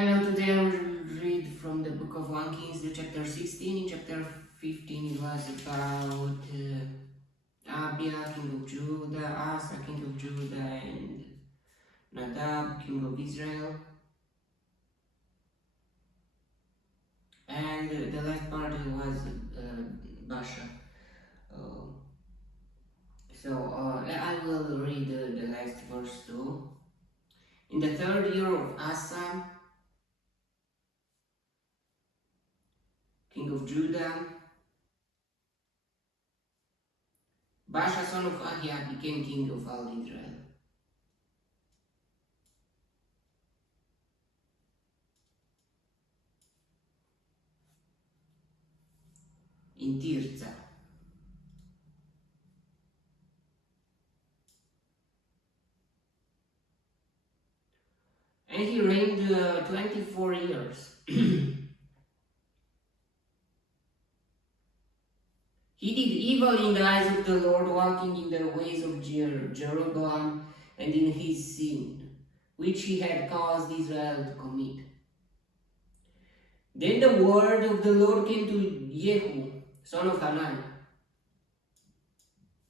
Hello, today I will read from the book of 1 Kings, the chapter 16. In chapter 15 it was about Abia, king of Judah, Asa, king of Judah, and Nadab, king of Israel. And the last part was Baasha. Uh, I will read the last verse too. In the third year of Asa, king of Judah, Baasha son of Ahiab became king of all Israel. In Tirza. And he reigned 24 years. He did evil in the eyes of the Lord, walking in the ways of Jeroboam and in his sin, which he had caused Israel to commit. Then the word of the Lord came to Jehu, son of Hanan,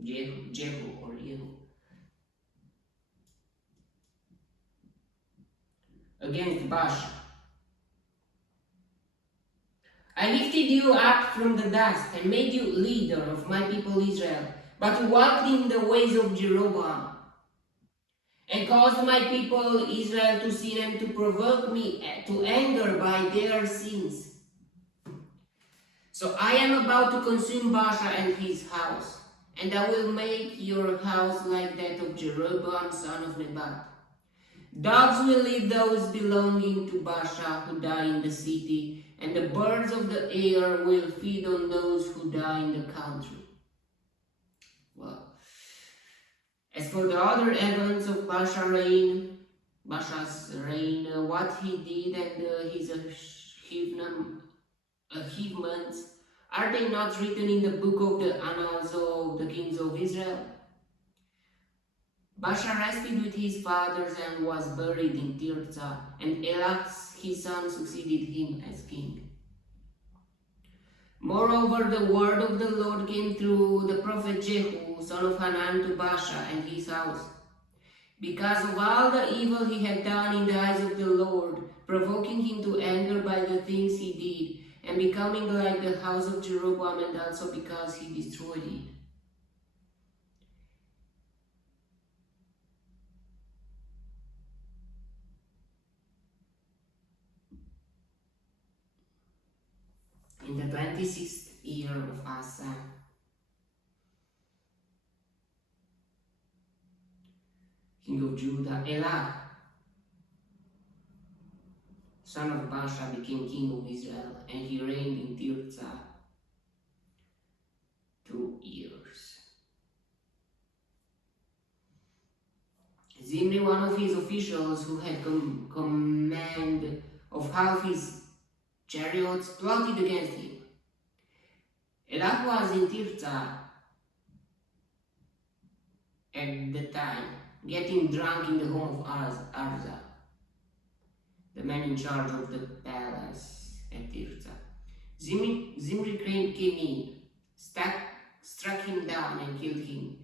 Jehu, against Baasha. I lifted you up from the dust and made you leader of my people Israel, but you walked in the ways of Jeroboam, and caused my people Israel to sin and to provoke me to anger by their sins. So I am about to consume Baasha and his house, and I will make your house like that of Jeroboam son of Nebat. Dogs will eat those belonging to Baasha who die in the city, and the birds of the air will feed on those who die in the country. Well, as for the other events of Baasha's reign, what he did and his achievements, are they not written in the book of the annals of the kings of Israel? Baasha rested with his fathers and was buried in Tirza, and Elah his son succeeded him as king. Moreover, the word of the Lord came through the prophet Jehu, son of Hanan, to Baasha and his house, because of all the evil he had done in the eyes of the Lord, provoking him to anger by the things he did, and becoming like the house of Jeroboam, and also because he destroyed it. In the 26th year of Asa, king of Judah, Elah, son of Baasha, became king of Israel, and he reigned in Tirza 2 years. Zimri, one of his officials who had command of half his chariots, plotted against him. Elah was in Tirza at the time, getting drunk in the home of Arza, the man in charge of the palace at Tirza. Zimri came in, struck him down and killed him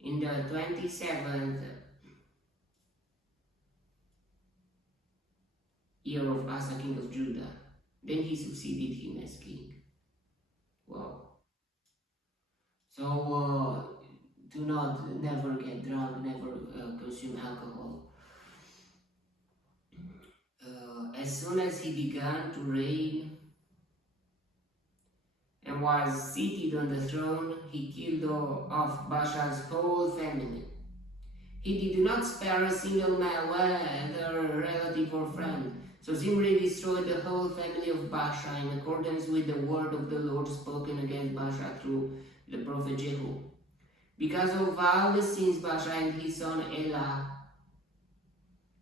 in the 27th year of Asa, king of Judah. Then he succeeded him as king. Wow. So do not never get drunk, never consume alcohol. As soon as he began to reign and was seated on the throne, he killed off Baasha's whole family. He did not spare a single male, whether relative or friend. So Zimri destroyed the whole family of Baasha in accordance with the word of the Lord spoken against Baasha through the prophet Jehu. Because of all the sins Baasha and his son Elah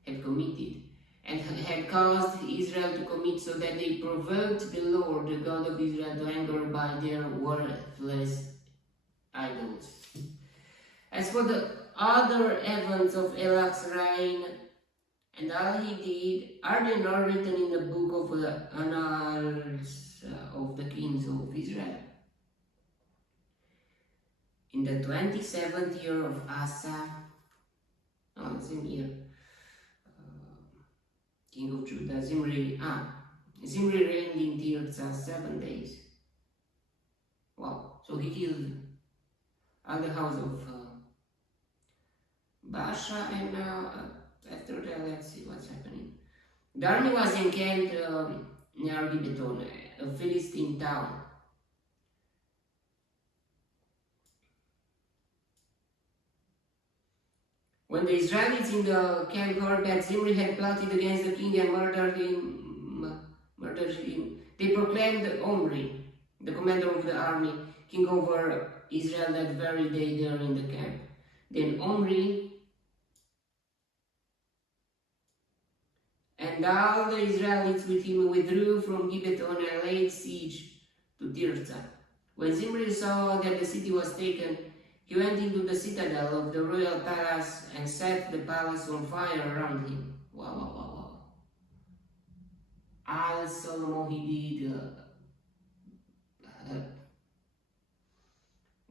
had committed, and had caused Israel to commit, so that they provoked the Lord, the God of Israel, to anger by their worthless idols. As for the other events of Elah's reign and all he did are they not written in the book of the annals of the kings of Israel. In the 27th year of Asa, same year, king of Judah, Zimri reigned in Tirzah 7 days. Wow, so he killed all the house of Baasha, and now after that, let's see what's happening. The army was encamped near Gibeton, a Philistine town. When the Israelites in the camp heard that Zimri had plotted against the king and murdered him, they proclaimed Omri, the commander of the army, king over Israel that very day there in the camp. Then Omri and all the Israelites with him withdrew from Gibeton and laid siege to Tirzah. When Zimri saw that the city was taken, he went into the citadel of the royal palace and set the palace on fire around him. Wow. All Solomon he did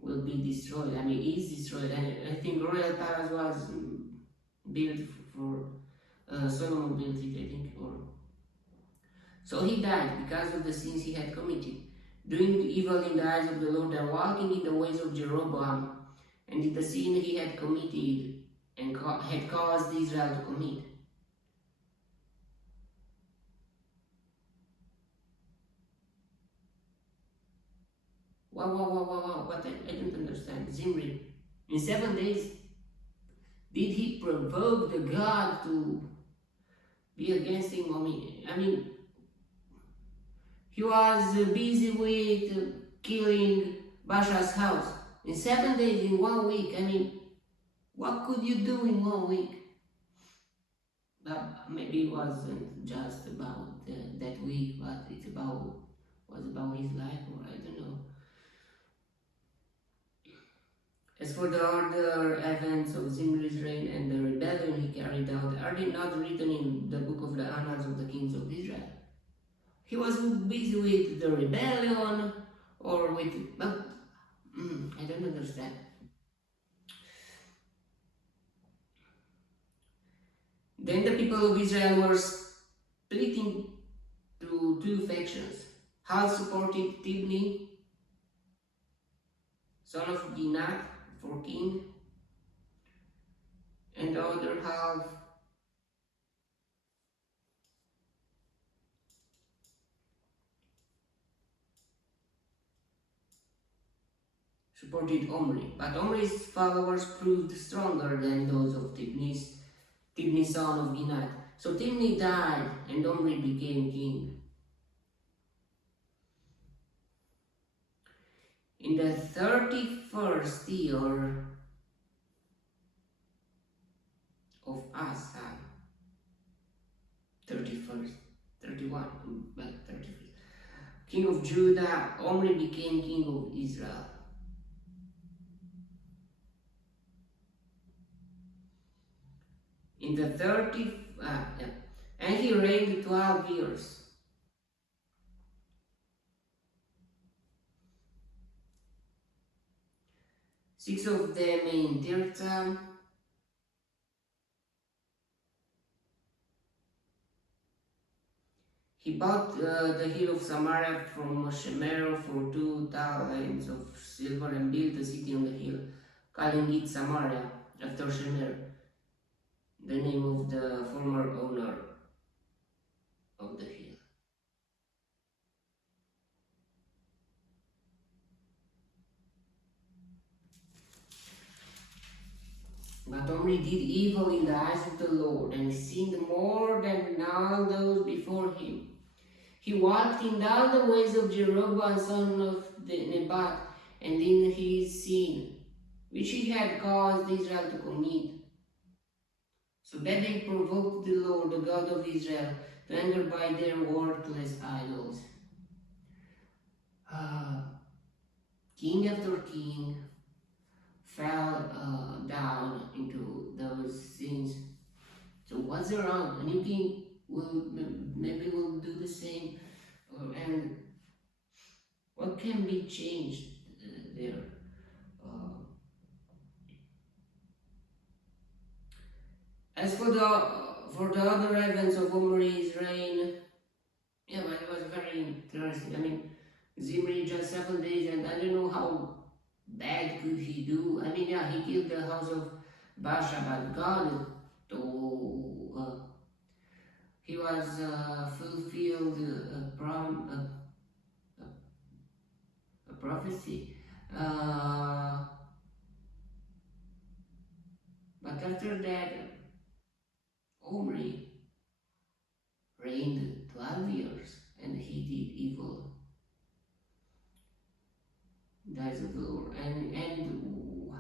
will be destroyed. I mean, is destroyed. And I think royal palace was built for Solomon built it, I think. So he died because of the sins he had committed, doing evil in the eyes of the Lord and walking in the ways of Jeroboam, and in the sin he had committed and had caused Israel to commit. Wow, what I don't understand. Zimri, in 7 days, did he provoke the God to be against him? I mean, he was busy with killing Baasha's house. In 7 days, in 1 week, I mean, what could you do in 1 week? But maybe it wasn't just about that week, but was about his life, or I don't know. As for the other events of Zimri's reign and the rebellion he carried out, are they not written in the book of the annals of the kings of Israel? He was busy with the rebellion, or with... I don't understand. Then the people of Israel were splitting to two factions. Half supported Tibni, son of Ginat, for king, and the other half supported Omri. But Omri's followers proved stronger than those of Tibni, son of Ginat. So Tibni died and Omri became king. In the 31st year of Asa, 31st, 31st, king of Judah, Omri became king of Israel. In the 30th, and he reigned 12 years. Six of them in Tirzah, he bought the hill of Samaria from Shemer for 2 talents of silver and built a city on the hill, calling it Samaria, after Shemer, the name of the former owner of the hill. But Omri did evil in the eyes of the Lord, and sinned more than all those before him. He walked in all the ways of Jeroboam son of Nebat, and in his sin, which he had caused Israel to commit, so that they provoked the Lord, the God of Israel, to anger by their worthless idols. King after king fell down into those sins. So what's wrong? A new king maybe will do the same, and what can be changed there? Uh, as for the other events of Omri's reign, yeah, but it was very interesting. I mean, Zimri just 7 days, and I don't know how bad could he do. I mean, yeah, he killed the house of Baasha, but God to he was fulfilled a prophecy. Uh, but after that, Omri reigned 12 years, and he did evil. That's the Lord. And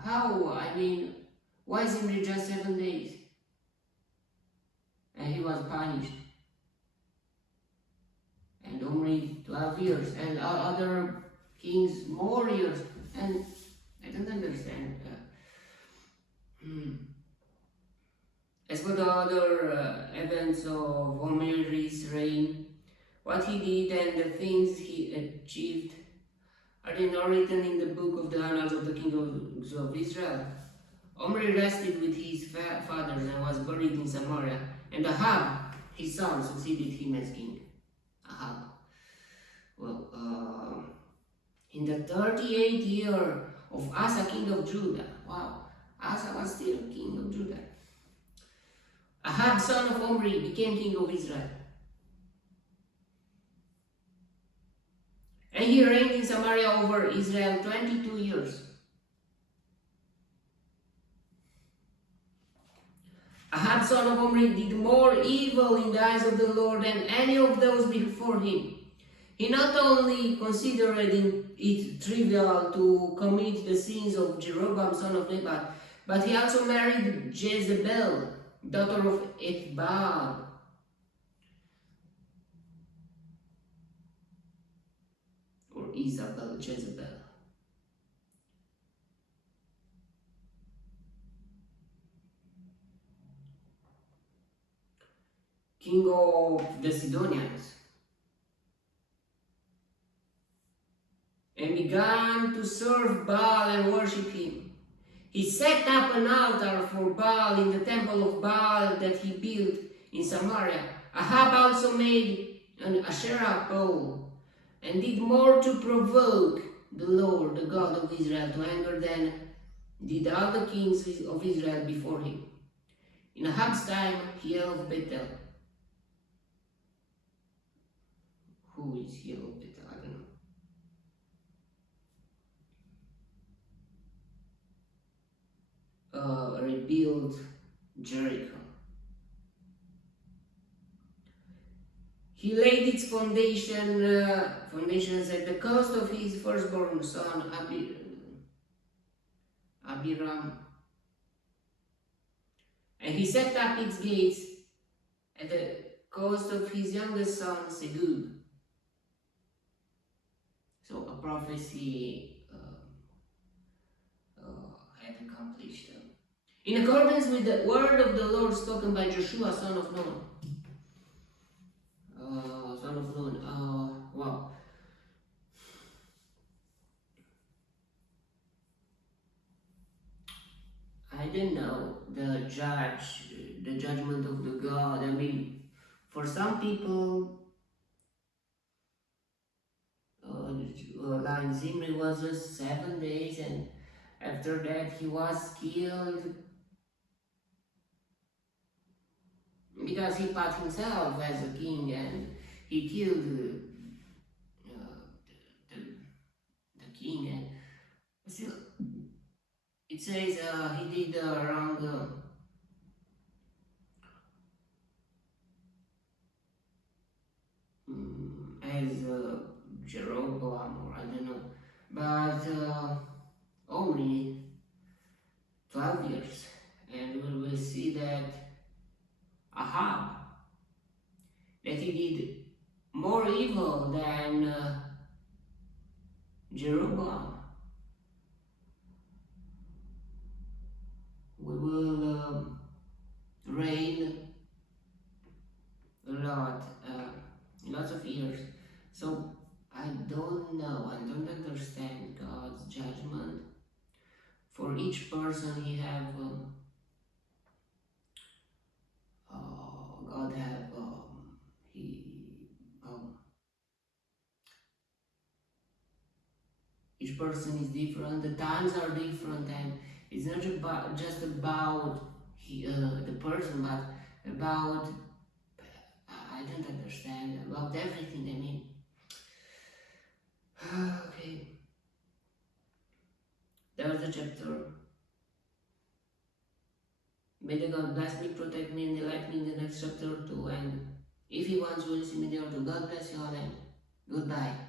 how? I mean, why Zimri just 7 days? And he was punished. And Omri 12 years, and other kings more years. And I don't understand. As for the other events of Omri's reign, what he did and the things he achieved, are they not written in the book of the annals of the kings of Israel? Omri rested with his fathers and was buried in Samaria, and Ahab, his son, succeeded him as king. Ahab. Well, in the 38th year of Asa, king of Judah, wow, Asa was still king of Judah, Ahab, son of Omri, became king of Israel. And he reigned in Samaria over Israel 22 years. Ahab, son of Omri, did more evil in the eyes of the Lord than any of those before him. He not only considered it trivial to commit the sins of Jeroboam, son of Nebat, but he also married Jezebel, daughter of Ethbaal. Or Jezebel. King of the Sidonians. And began to serve Baal and worship him. He set up an altar for Baal in the temple of Baal that he built in Samaria. Ahab also made an Asherah pole and did more to provoke the Lord, the God of Israel, to anger than did all the kings of Israel before him. In Ahab's time, Hiel of Bethel. Who is Hiel of Bethel? I don't know. Rebuilt Jericho. He laid its foundations at the cost of his firstborn son Abiram, and he set up its gates at the cost of his youngest son Segub. So a prophecy had accomplished. In accordance with the word of the Lord spoken by Joshua, son of Nun. Wow. I don't know the judgment of the God. I mean, for some people, like Zimri was just 7 days, and after that he was killed because he put himself as a king, and he killed the king. And still, it says he did wrong. As Jeroboam, or I don't know, but only 12 years, and we will see that Ahab, that he did more evil than Jeroboam. We will reign lot, lots of years. So I don't know, I don't understand God's judgment. For each person, He have God have each person is different. The times are different, and it's not just about the person, but about I don't understand about everything. I mean, okay, that was the chapter. May the God bless me, protect me, and delight me in the next chapter too. And if He wants, we'll see me there too. God bless you all, and goodbye.